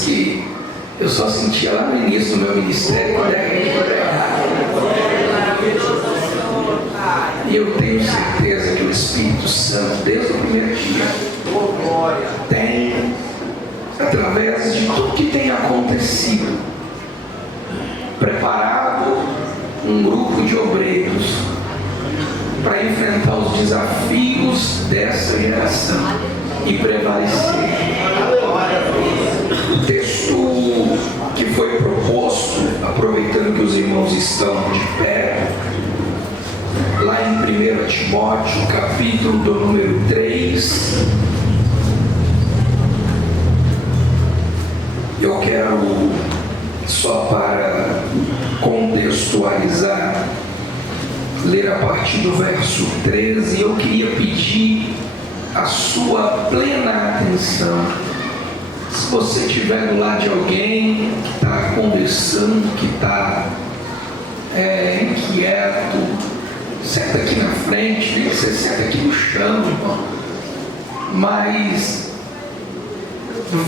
coisas que eu só sentia lá no início do meu ministério, quando era errado. E eu tenho certeza que o Espírito Santo, desde o primeiro dia, tem, através de tudo que tem acontecido, preparado um grupo de obreiros para enfrentar os desafios dessa geração e prevalecer. O texto que foi proposto, aproveitando que os irmãos estão de pé, lá em 1 Timóteo, capítulo do número 3, eu quero, só para contextualizar, ler a partir do verso 13. Eu queria pedir a sua plena atenção. Se você estiver do lado de alguém que está conversando, que está inquieto, senta aqui na frente, você senta aqui no chão, irmão. Mas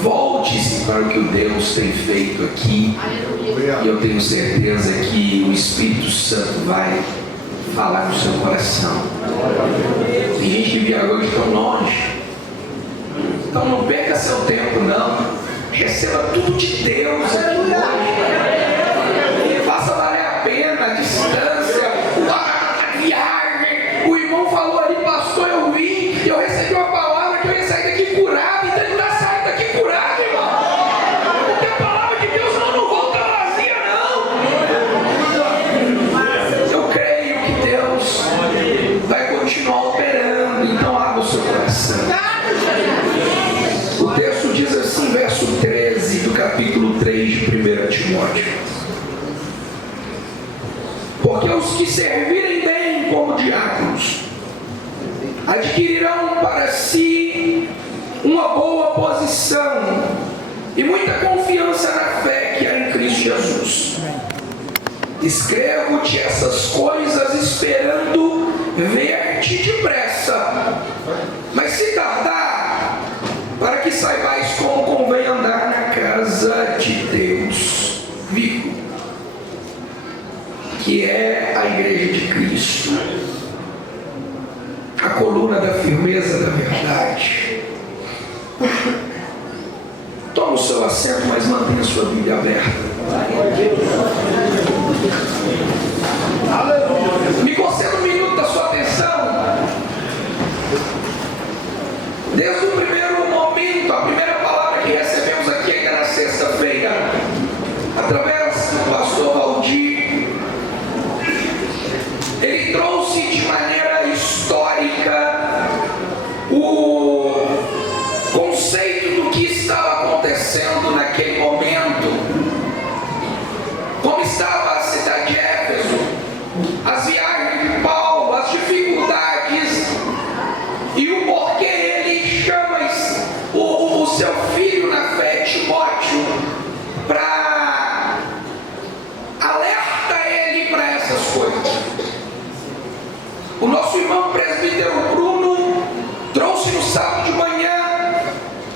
volte-se para o que o Deus tem feito aqui. E eu tenho certeza que o Espírito Santo vai falar no seu coração. Tem gente que viajou de tão longe. Então não perca seu tempo, não. Receba tudo de Deus aqui hoje. Faça valer a pena a distância, a viagem. O irmão falou ali, pastor, eu vim, eu recebi uma palavra que eu ia sair daqui curado. Então ele está saindo daqui curado, irmão. Porque a palavra de Deus não volta vazia, não. Eu creio que Deus vai continuar operando. Então abra o seu coração. O texto diz assim, verso 13 do capítulo 3 de 1 Timóteo: porque os que servirem bem como diáconos adquirirão para si uma boa posição e muita confiança na fé que há em Cristo Jesus. Escrevo-te essas coisas esperando ver-te depressa, mas se tardar, para que saibais como convém andar na casa de Deus vivo, que é a igreja de Cristo, a coluna da firmeza da verdade. Toma o seu assento, mas mantenha a sua Bíblia aberta. Me conceda um minuto da sua atenção. Desde o primeiro momento, a primeira palavra que recebemos aqui ainda na sexta-feira, através do pastor Valdir, ele trouxe de maneira histórica o conceito do que estava acontecendo naquele momento, como estava a cidade de Éfeso, as viagens de Paulo, as dificuldades e o porquê ele chama o seu filho na fé, Timóteo, para alerta ele para essas coisas. O nosso irmão presbítero Bruno trouxe no sábado de manhã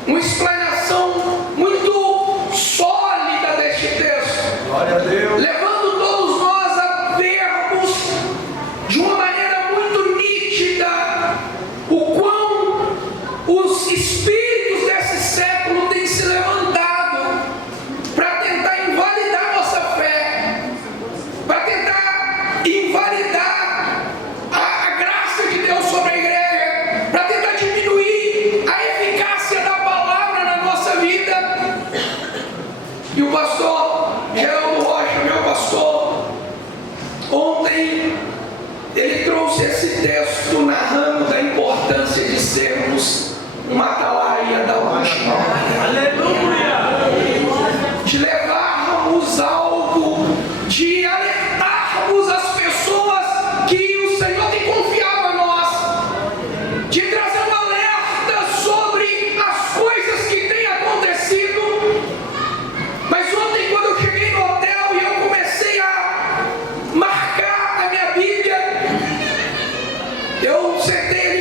uma explanação muito sólida deste texto. Glória a Deus. Levando todos nós a vermos de uma maneira muito nítida o quão os espíritos desse século têm se levantado para tentar invalidar nossa fé, para tentar invalidar a graça de Deus sobre a igreja, para tentar diminuir a eficácia da palavra na nossa vida. E o pastor Geraldo Rocha, meu pastor, ontem ele trouxe esse texto narrando da importância de sermos uma atalaia da última hora. Aleluia! De levarmos algo, de alertarmos as pessoas que o Senhor tem confiado a nós, de trazer um alerta sobre as coisas que têm acontecido. Mas ontem, quando eu cheguei no hotel e eu comecei a marcar a minha Bíblia, eu sentei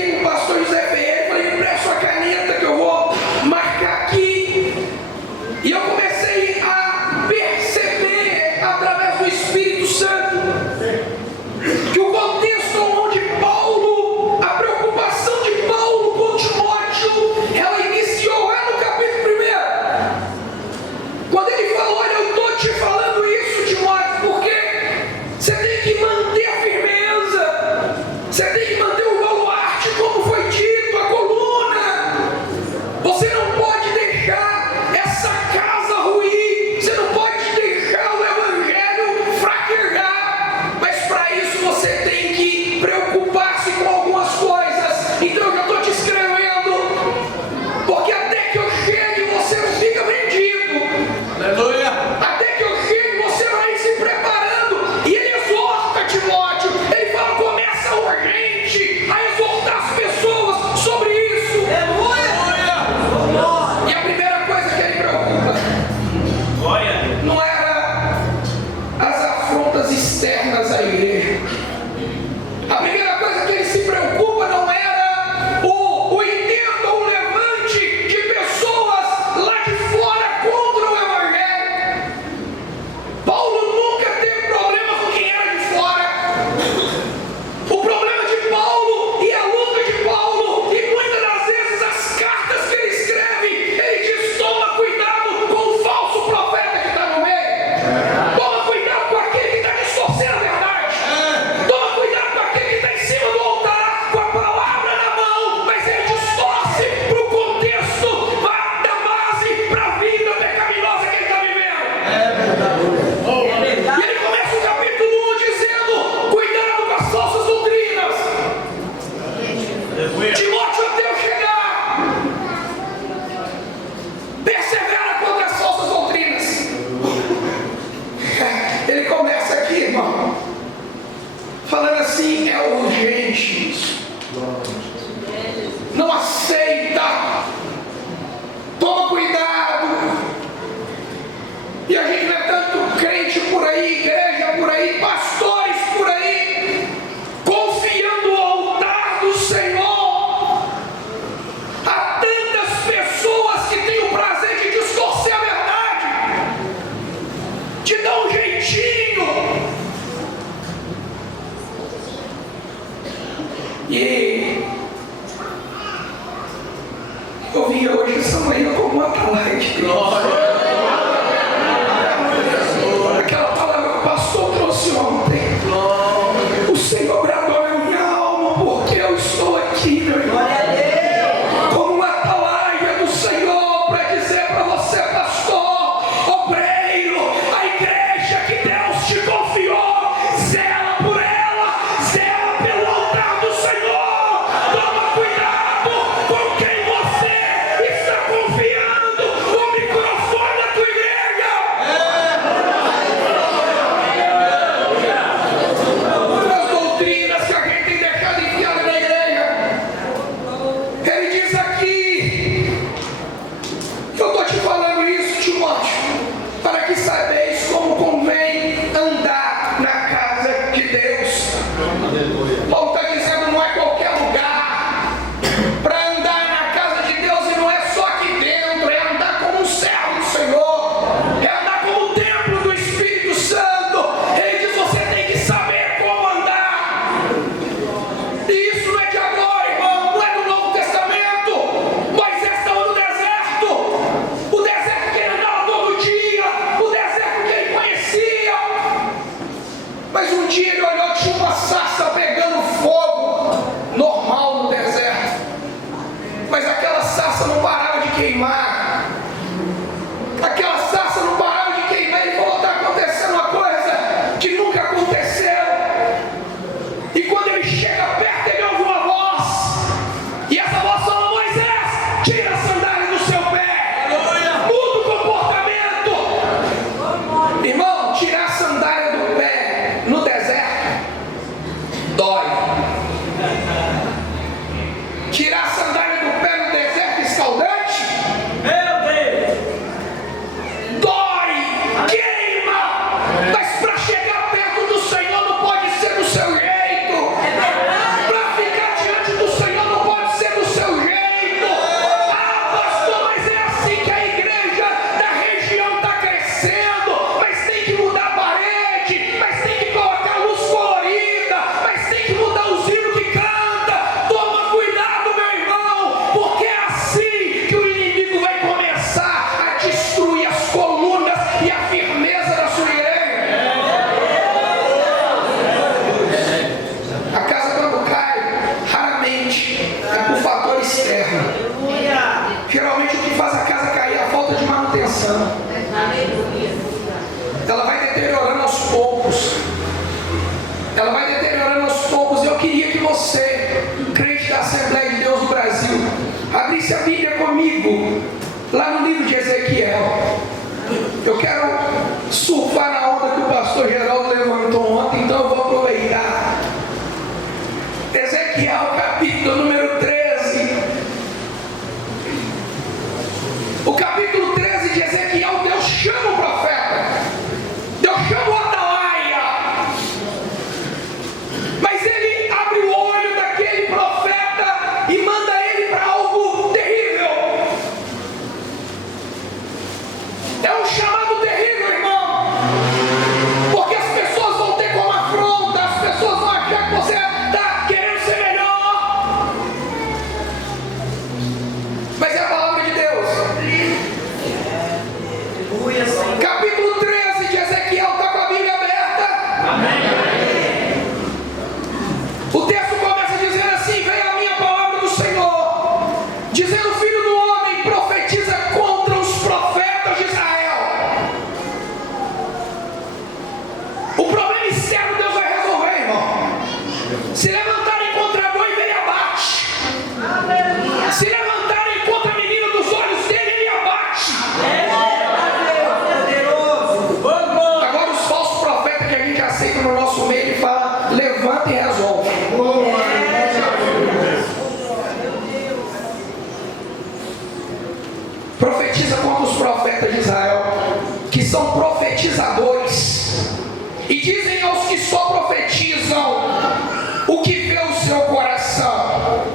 manutenção. Ela vai deteriorando aos poucos. Ela vai deteriorando aos poucos. Eu queria que você, crente da Assembleia de Deus do Brasil, abrisse a Bíblia comigo, lá no livro de Ezequiel. Eu quero surfar na onda que o pastor Geraldo levantou ontem, então eu vou aproveitar. Ezequiel, capítulo número 13. O capítulo 13 de Ezequiel, Deus chama o profeta. Deus chama o atalaia. Mas ele abre o olho daquele profeta e manda ele para algo terrível. É um chamado terrível, irmão. Porque as pessoas vão ter como afronta, as pessoas vão achar que você está querendo ser melhor. Mas é a palavra de Deus. Capítulo 13 de Ezequiel, está com a Bíblia aberta? Amém. O texto começa dizendo assim: veio a minha palavra do Senhor, dizendo: filho do homem, profetiza contra os profetas de Israel. O problema externo Deus vai resolver, irmão. Se levantarem contra boi, ele abate. Se levantarem contra a menina dos olhos dele, ele abate. Agora os falsos profetas que a gente aceita no nosso meio, ele fala: levanta e resolve. Profetiza contra os profetas de Israel, que são profetizadores, e dizem aos que só profetizam o que vê o seu coração.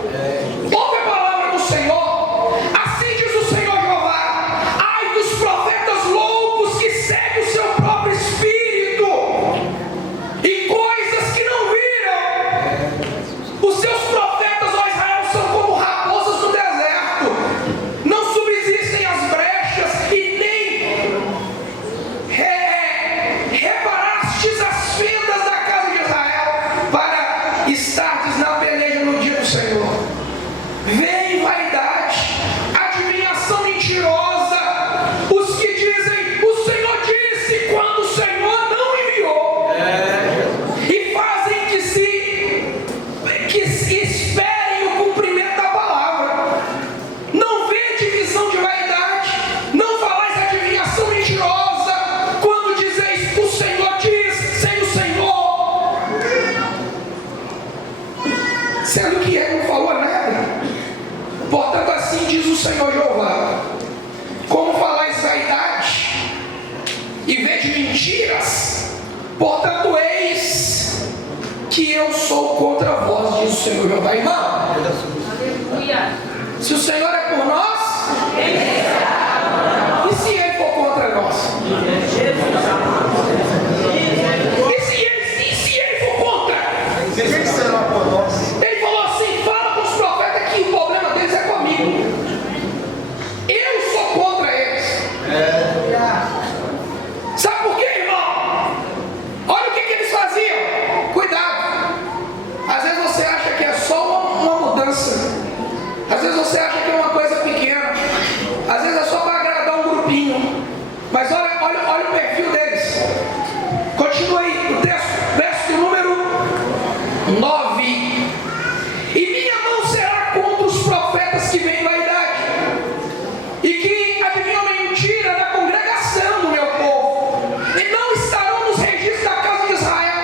Ouve a palavra do Senhor. Assim diz o Senhor Jeová: ai dos profetas loucos que seguem o seu próprio espírito e coisas que não viram. Os seus profetas, ó Israel, são como raposas no deserto. Não subsistem as brechas e nem reparastes as fendas da casa de Israel para estardes na peleja no dia do Senhor. Vem vaidade, adivinhação mentirosa, os que dizem: o Senhor disse, quando o Senhor não enviou. E fazem que se esperem o cumprimento da palavra. Não vê divisão de vaidade, não falais adivinhação mentirosa, quando dizeis: o Senhor diz, sem o Senhor, sendo que ele não falou nada. Portanto, assim diz o Senhor Jeová: como falais vaidade e vede mentiras, portanto, eis que eu sou contra vós, diz o Senhor Jeová. Irmão, se o Senhor é por nós, e se ele for contra nós? E se ele for contra? Quem será por nós? Ele falou assim: fala com os profetas que o problema deles é comigo. Eu sou contra eles. Sabe por quê, irmão? Olha o que eles faziam. Cuidado. Às vezes você acha que é só uma mudança. Às vezes você acha que é uma coisa pequena. Às vezes é só para agradar um grupinho. Mas olha o perfil deles. Continua aí o texto, verso número 9. E minha mão será contra os profetas que veem vaidade e que adivinham mentira da congregação do meu povo, e não estarão nos registros da casa de Israel,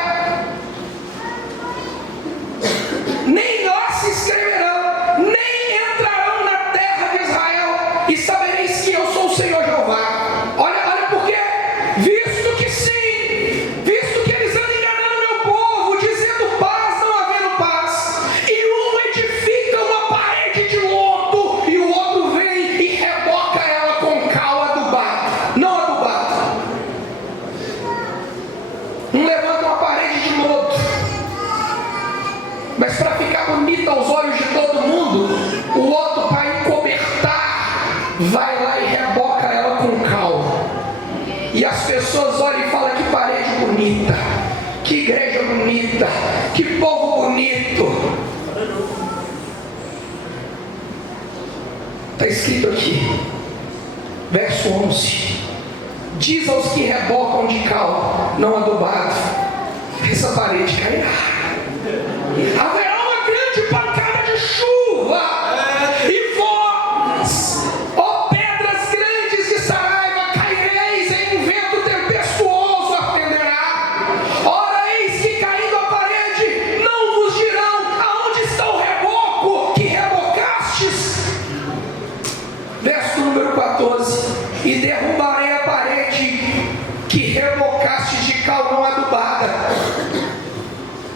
nem lá se inscreverão, nem entrarão na terra de Israel, e sabereis que eu sou o Senhor Jeová. Olha por quê? Visto que sim, visto que eles andam enganando meu povo, dizendo paz, não havendo paz, e um edifica uma parede de lodo, e o outro vem e reboca ela com cal adubado, não adubado. Um levanta uma parede de lodo, mas para ficar bonita aos olhos de todo mundo, o outro, para encobertar, vai lá e reboca ela com cal. E as pessoas olham e falam: que parede bonita, que igreja bonita, que povo bonito. Está escrito aqui: Verso 11: diz aos que rebocam de cal não adubado: essa parede cairá, haverá uma grande pancada de chuva, e vós, ó pedras grandes de Saraiva, caireis em um vento tempestuoso atenderá. Ora, eis que caindo a parede, não vos dirão: aonde está o reboco que rebocastes? Verso número 14: e derrubarei a parede que rebocaste de cal não adubada,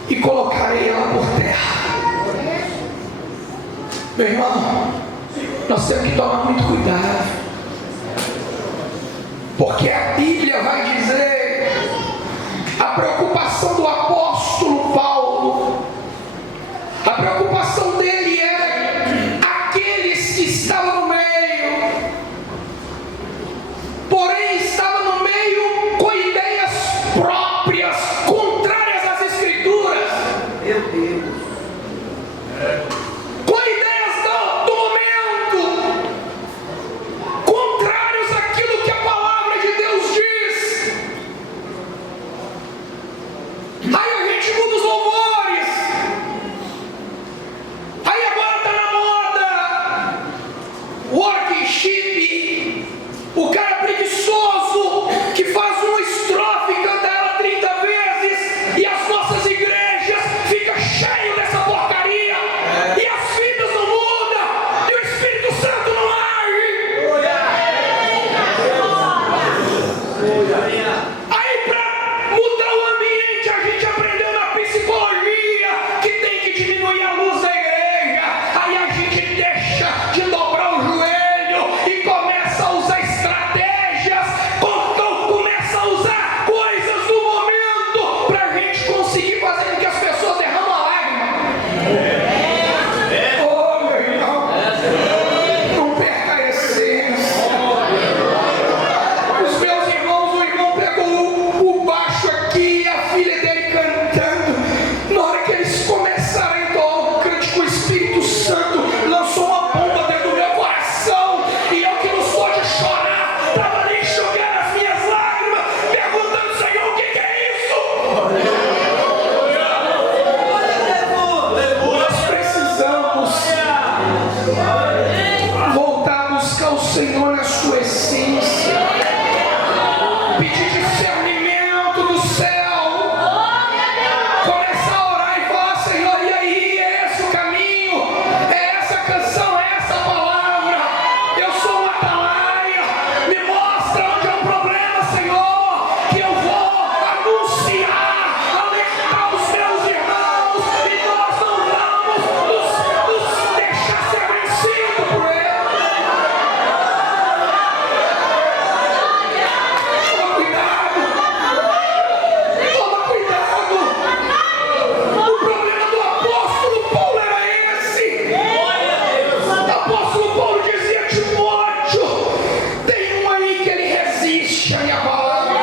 e colocarei ela por terra. Meu irmão, nós temos que tomar muito cuidado, porque a Bíblia vai dizer, a preocupação do apóstolo Paulo, a preocupação dele é aqueles que estavam no meio, porém estavam no meio com ideias próprias, contrárias às Escrituras. Meu Deus. Com ideias do momento, contrários àquilo que a palavra de Deus diz. Aí a gente muda os louvores. Aí agora está na moda worship, o cara preguiçoso que faz uma estrofe e canta ela 30 vezes, e as nossas igrejas ficam cheias dessa porcaria, e as vidas não mudam, e o Espírito Santo não age. Aí, para mudar o ambiente, a gente aprendeu na psicologia que tem que diminuir a luz da igreja. Aí a gente deixa de dobrar o joelho e começa a usar estratégias, começa a usar coisas do momento para a gente conseguir fazer com que as pessoas derramem a lágrima. Oh, meu irmão, não perca a essência. Os meus irmãos, o irmão pegou o baixo aqui, a filha dele cantando. Na hora que eles começaram a entoar o cântico, o Espírito Santo lançou uma bomba dentro do meu coração, e eu que não sou de chorar, estava ali enxugando as minhas lágrimas, perguntando: Senhor, o que é isso? Nós precisamos voltar a buscar o Senhor na sua essência, pedir discernimento do céu, começar a orar e falar: Senhor, e aí, é esse o caminho, é essa canção, é essa palavra, eu sou um atalaia, me mostra onde é o problema, Senhor, que eu vou anunciar, alertar os meus irmãos, e nós não vamos nos deixar ser vencidos por ele. Toma cuidado, toma cuidado. O problema do apóstolo Paulo era esse. O apóstolo Paulo dizia: Timóteo, tem um aí que ele resiste à minha palavra.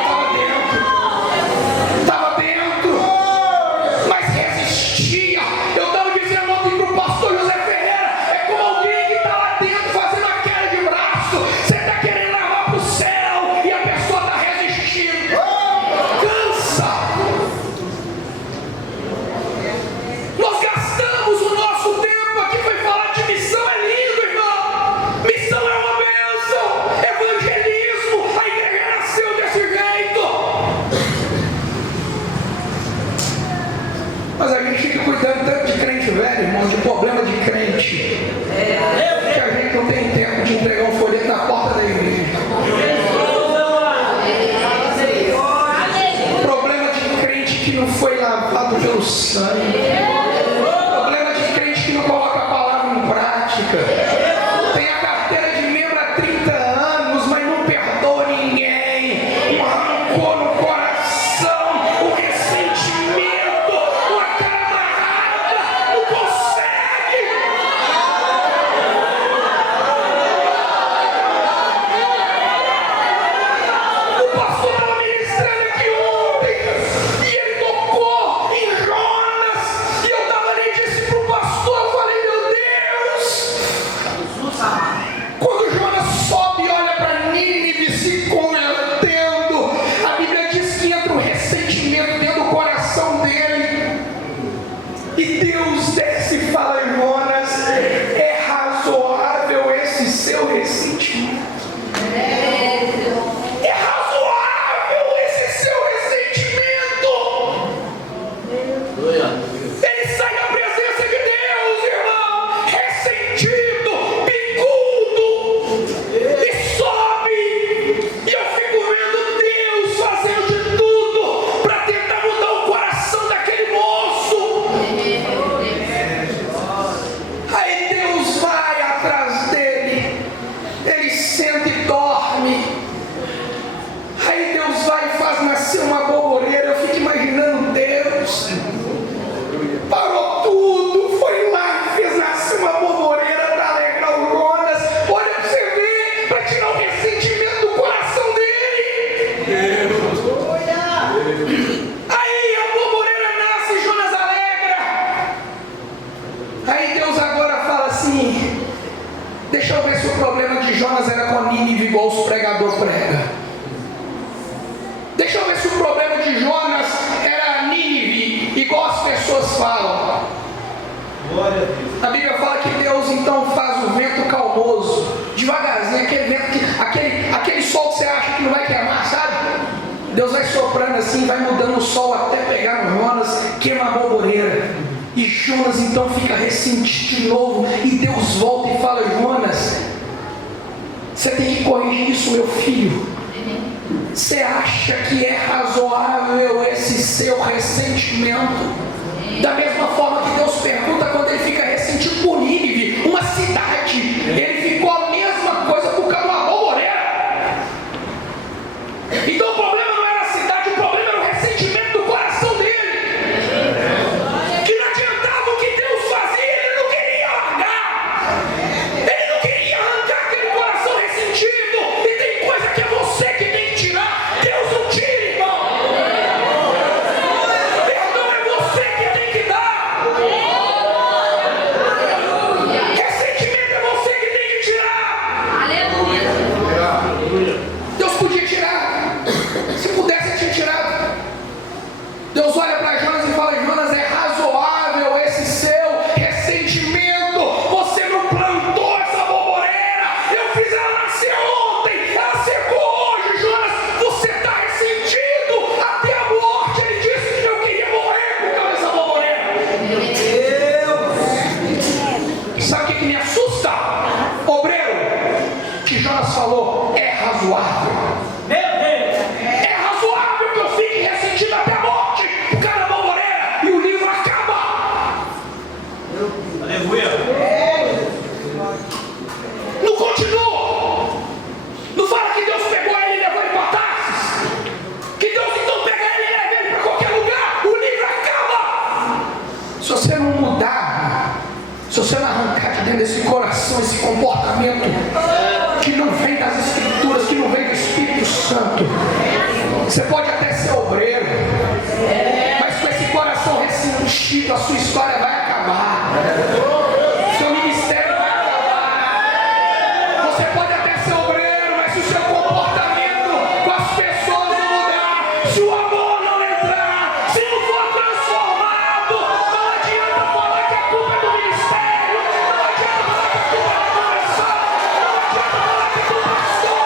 Estava dentro, mas resistia. Eu estava dizendo ontem para o pastor José Ferreira: é como alguém que está lá dentro fazendo a queda de braço. Você está querendo levar para o céu e a pessoa está resistindo. Cansa. Nós gastamos o nosso tempo aqui, foi falar de missão. É lindo, irmão. Missão é uma bênção. Evangelismo, a igreja nasceu desse jeito. Mas a gente fica cuidando tanto de crente velho, irmão, de problema de crente, que a gente não tem tempo de entregar um folheto na porta da igreja. Problema de crente que não foi lavado pelo sangue. Problema de crente que não coloca a palavra em prática. Tem a carteira de membro há 30 anos, mas não perdoa ninguém. Um rancor no coração, um ressentimento, uma cara amarrada, não consegue. O pastor estava ministrando aqui ontem, e ele tocou em Jonas. calmoso, devagarzinho, aquele sol que você acha que não vai queimar, sabe? Deus vai soprando assim, vai mudando o sol até pegar no Jonas, queima a bomboneira. E Jonas então fica ressentido de novo, e Deus volta e fala: Jonas, você tem que corrigir isso, meu filho. Você acha que é razoável esse seu ressentimento? Da mesma forma que Deus pergunta quando ele fica ressentido por Nínive, uma cidade, ele ficou a mesma coisa por causa de uma bomboneira. Então o problema não era a cidade, o problema era o ressentimento do coração dele. Que não adiantava o que Deus fazia, ele não queria largar. Ele não queria arrancar aquele coração ressentido. E tem coisa que é você que tem que tirar. Deus não tira, irmão. Perdão é você que tem que dar. Ressentimento é você que tem que tirar. Deus podia tirar. Se pudesse, ele tinha tirado. Deus olha para Jonas e fala: Jonas, é razoável esse seu ressentimento. Você não plantou essa bomboneira. Eu fiz ela nascer ontem. Ela secou hoje, Jonas. Você está ressentido até a morte. Ele disse: eu queria morrer por causa dessa bomboneira. Sabe o que me assusta? Obreiro, que Jonas falou: é razoável. É razoável que eu fique ressentido até a morte por causa da bomboneira. E o livro acaba. Aleluia. Não continua. Não fala que Deus pegou ele e levou ele para Tarsis. Que Deus então pega ele e leva ele para qualquer lugar. O livro acaba. Se você não mudar, se você não arrancar de dentro desse coração esse comportamento que não vem das Escrituras, que não vem do Espírito Santo, você pode até ser obreiro, mas com esse coração ressentido, a sua história vai acabar. Seu ministério vai acabar. Você pode até ser obreiro, mas se o seu comportamento com as pessoas não mudar, se o amor não entrar, se não for transformado, não adianta falar que a culpa é do ministério, não adianta falar que a culpa é da conversão, não adianta falar que é do pastor.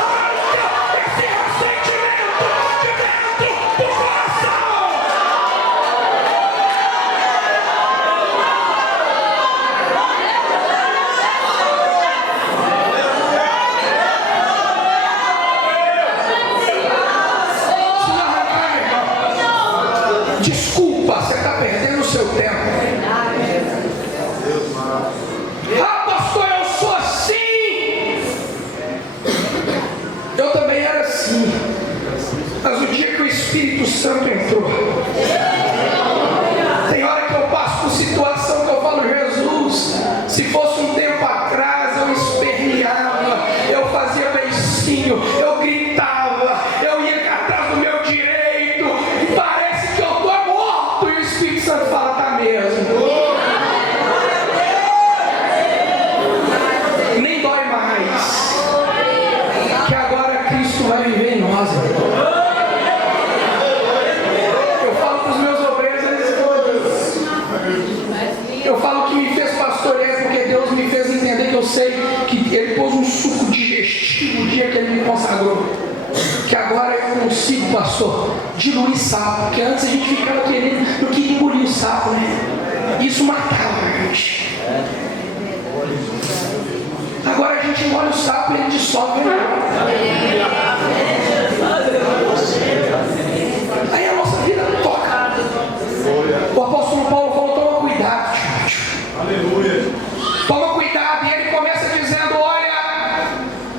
Arranca esse ressentimento de dentro do coração. Se não arrancar, irmão, desculpa, você está perdendo o seu tempo. Ah, pastor, eu sou assim. Eu também era assim. Mas o dia que o Espírito Santo entrou, tem hora que eu passo por situação que eu falo: Jesus, se fosse um tempo atrás, eu esperneava, eu fazia beicinho, eu gritava, eu ia atrás do meu direito, e parece que eu estou morto. E o Espírito Santo fala: tá mesmo. Nem dói mais, que agora Cristo vai viver em nós. Eu falo para os meus obreiros, eles todos. Eu falo que me fez pastorear porque Deus me fez entender que eu sei que Ele pôs um suco digestivo no dia que Ele me consagrou. Que agora eu consigo, pastor, diluir sapo. Porque antes a gente ficava querendo, não queria engolir o sapo, né? Isso matava a gente. Agora a gente engole o sapo e ele dissolve. Aí a nossa vida não toca. O apóstolo Paulo falou: toma cuidado, Timóteo. Aleluia. Toma cuidado. E ele começa dizendo: olha,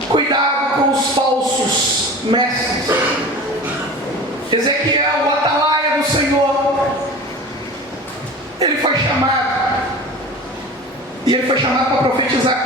cuidado com os falsos mestres. Ezequiel, o atalaia do Senhor, ele foi chamado. E ele foi chamado para profetizar.